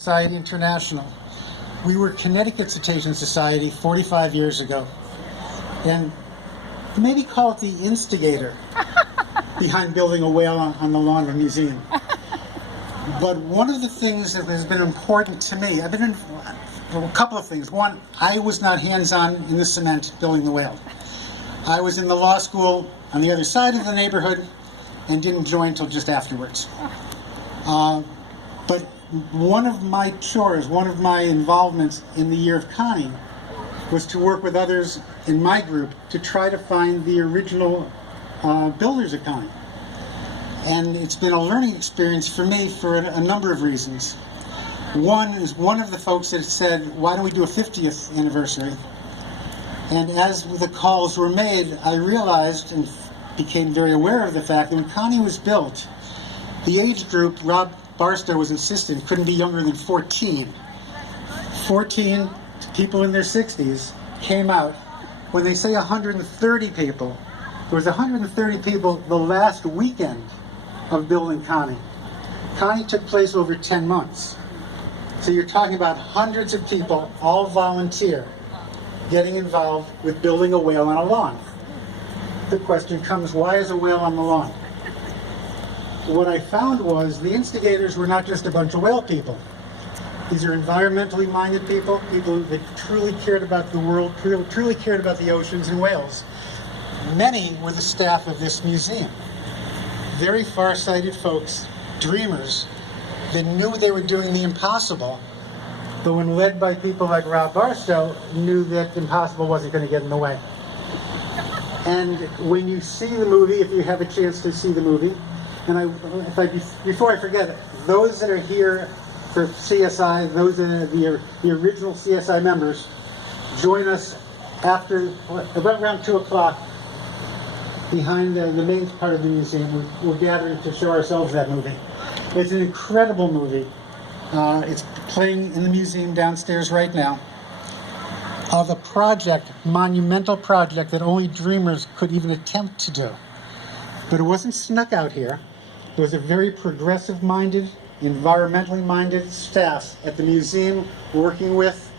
Society International. We were Connecticut Cetacean Society 45 years ago, and maybe call it the instigator behind building a whale on the lawn of a museum. But one of the things that has been important to me, I've been in a couple of things. One, I was not hands-on in the cement building the whale. I was in the law school on the other side of the neighborhood and didn't join until just afterwards. But one of my chores, one of my involvements in the year of Conny was to work with others in my group to try to find the original builders of Conny. And it's been a learning experience for me for a number of reasons. One is one of the folks that said, why don't we do a 50th anniversary? And as the calls were made, I realized and became very aware of the fact that when Conny was built, the age group Rob Barstow was insistent couldn't be younger than 14. 14 people in their 60s came out. When they say 130 people, there was 130 people the last weekend of building Conny. Conny took place over 10 months. So you're talking about hundreds of people, all volunteer, getting involved with building a whale on a lawn. The question comes, why is a whale on the lawn? What I found was the instigators were not just a bunch of whale people. These are environmentally minded people, people that truly cared about the world, truly cared about the oceans and whales. Many were the staff of this museum. Very far-sighted folks, dreamers, that knew they were doing the impossible, but when led by people like Rob Barstow, knew that the impossible wasn't going to get in the way. And when you see the movie, if you have a chance to see the movie, and before I forget, those that are here for CSI, those that are the original CSI members, join us after, about around 2 o'clock, behind the main part of the museum. We're gathering to show ourselves that movie. It's an incredible movie. It's playing in the museum downstairs right now, of a project, monumental project that only dreamers could even attempt to do. But it wasn't snuck out here. It was a very progressive-minded, environmentally minded staff at the museum working with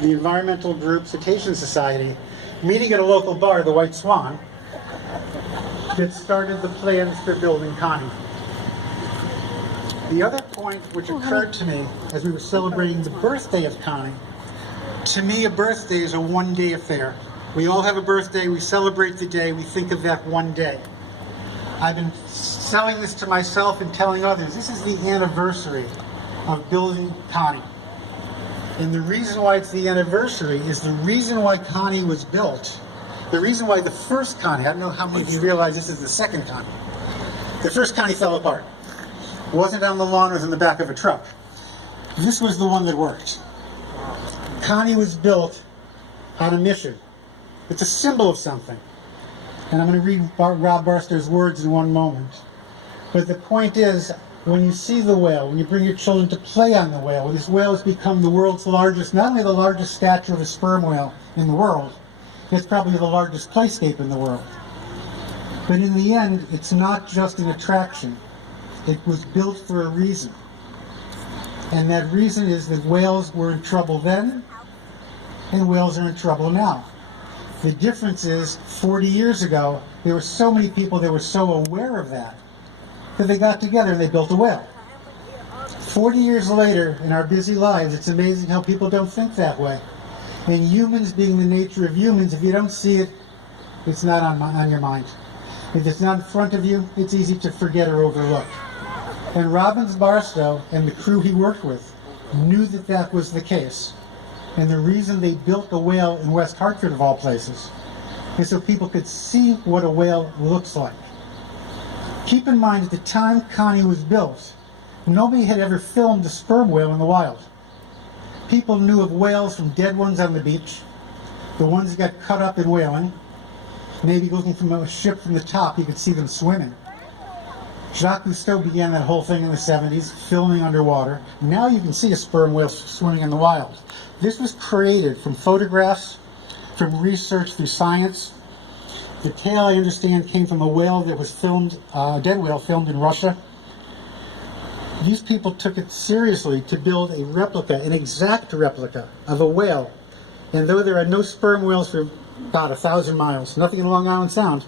the environmental group Cetacean Society, meeting at a local bar, the White Swan, that started the plans for building Conny. The other point which occurred to me as we were celebrating the birthday of Conny, to me a birthday is a one-day affair. We all have a birthday, we celebrate the day, we think of that one day. I've been selling this to myself and telling others, this is the anniversary of building Conny. And the reason why it's the anniversary is the reason why Conny was built. The reason why the first Conny, I don't know how many of you realize this is the second Conny. The first Conny fell apart. It wasn't on the lawn, it was in the back of a truck. This was the one that worked. Conny was built on a mission. It's a symbol of something. And I'm going to read Rob Barstow's words in one moment. But the point is, when you see the whale, when you bring your children to play on the whale, this whale has become the world's largest, not only the largest statue of a sperm whale in the world, it's probably the largest playscape in the world. But in the end, it's not just an attraction. It was built for a reason. And that reason is that whales were in trouble then, and whales are in trouble now. The difference is, 40 years ago, there were so many people that were so aware of that they got together and they built a whale. 40 years later, in our busy lives, it's amazing how people don't think that way. And humans being the nature of humans, if you don't see it, it's not on your mind. If it's not in front of you, it's easy to forget or overlook. And Robbins Barstow and the crew he worked with knew that that was the case. And the reason they built the whale in West Hartford, of all places, is so people could see what a whale looks like. Keep in mind, at the time Conny was built, nobody had ever filmed a sperm whale in the wild. People knew of whales from dead ones on the beach, the ones that got cut up in whaling. Maybe looking from a ship from the top, you could see them swimming. Jacques Cousteau began that whole thing in the 70s, filming underwater. Now you can see a sperm whale swimming in the wild. This was created from photographs, from research through science. The tale, I understand, came from a whale that was filmed, a dead whale filmed in Russia. these people took it seriously to build a replica, an exact replica of a whale. And though there are no sperm whales for about 1,000 miles, nothing in Long Island Sound,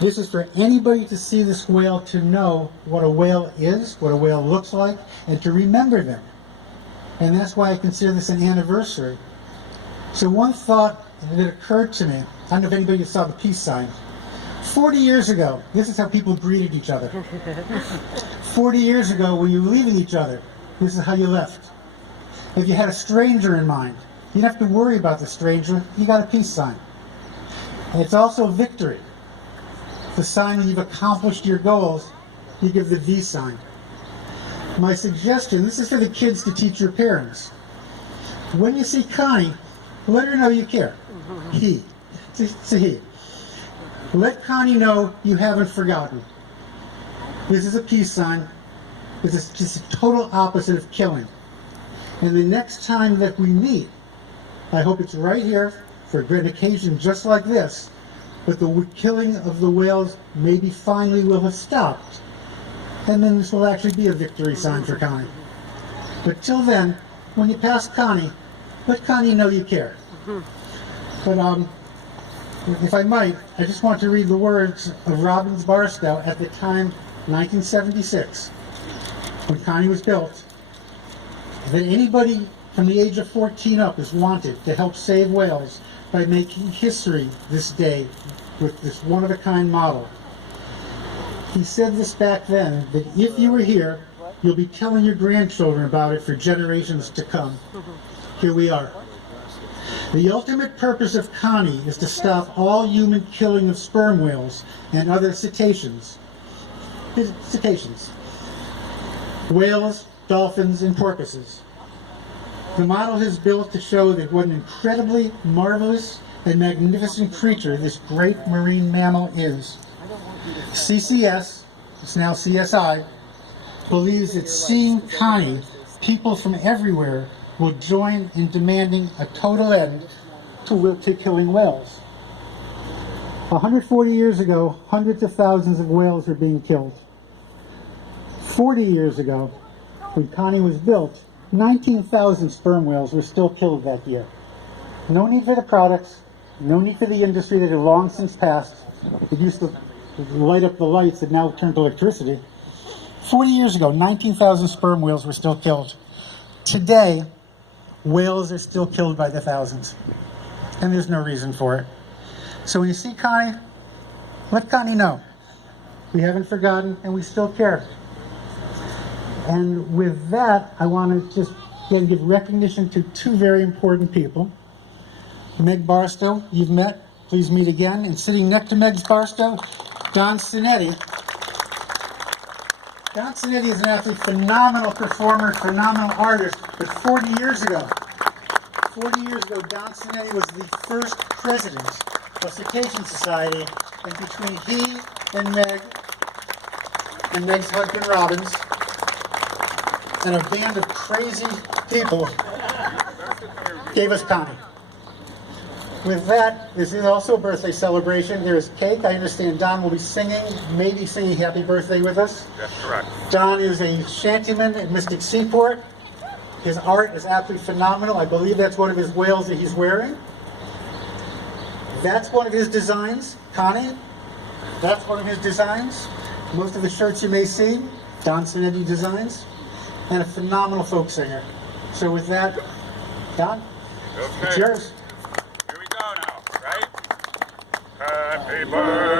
this is for anybody to see this whale, to know what a whale is, what a whale looks like, and to remember them. And that's why I consider this an anniversary. So one thought that occurred to me, I don't know if anybody saw the peace sign. 40 years ago, this is how people greeted each other. 40 years ago, when you were leaving each other, this is how you left. If you had a stranger in mind, you didn't have to worry about the stranger, you got a peace sign. And it's also victory. The sign that you've accomplished your goals, you give the V sign. My suggestion, this is for the kids to teach your parents. When you see Connie, let her know you care. He. It's a he. Let Connie know you haven't forgotten. This is a peace sign. This is just a total opposite of killing. And the next time that we meet, I hope it's right here for an occasion just like this, but the killing of the whales maybe finally will have stopped. And then this will actually be a victory sign for Connie. But till then, when you pass Connie, let Connie know you care. But if I might, I just want to read the words of Robbins Barstow at the time, 1976, when Connie was built, that anybody from the age of 14 up is wanted to help save whales by making history this day with this one-of-a-kind model. He said this back then, that if you were here, you'll be telling your grandchildren about it for generations to come. Here we are. The ultimate purpose of Connie is to stop all human killing of sperm whales and other cetaceans. Whales, dolphins, and porpoises. The model is built to show that what an incredibly marvelous and magnificent creature this great marine mammal is. CCS, it's now CSI, believes that seeing Connie, people from everywhere will join in demanding a total end to killing whales. 140 years ago, hundreds of thousands of whales were being killed. 40 years ago, when Connie was built, 19,000 sperm whales were still killed that year. No need for the products, no need for the industry that had long since passed. It used to light up the lights that now turned to electricity. 40 years ago, 19,000 sperm whales were still killed. Today, whales are still killed by the thousands, and there's no reason for it. So when you see Connie, let Connie know. We haven't forgotten, and we still care. And with that, I want to just give recognition to two very important people. Meg Barstow, you've met, please meet again. And sitting next to Meg Barstow, Don Sinetti. Don Sinetti is an absolutely phenomenal performer, phenomenal artist, but 40 years ago, Don Sinetti was the first president of Cetacean Society, and between he and Meg's husband Robbins, and a band of crazy people, gave us Connie. With that, this is also a birthday celebration. There is cake. I understand Don will be singing, maybe singing happy birthday with us. That's correct. Don is a shantyman at Mystic Seaport. His art is absolutely phenomenal. I believe that's one of his whales that he's wearing. That's one of his designs, Connie. That's one of his designs. Most of the shirts you may see, Don Sinetti designs. And a phenomenal folk singer. So with that, Don, it's yours. Here we go now, right? Happy birthday.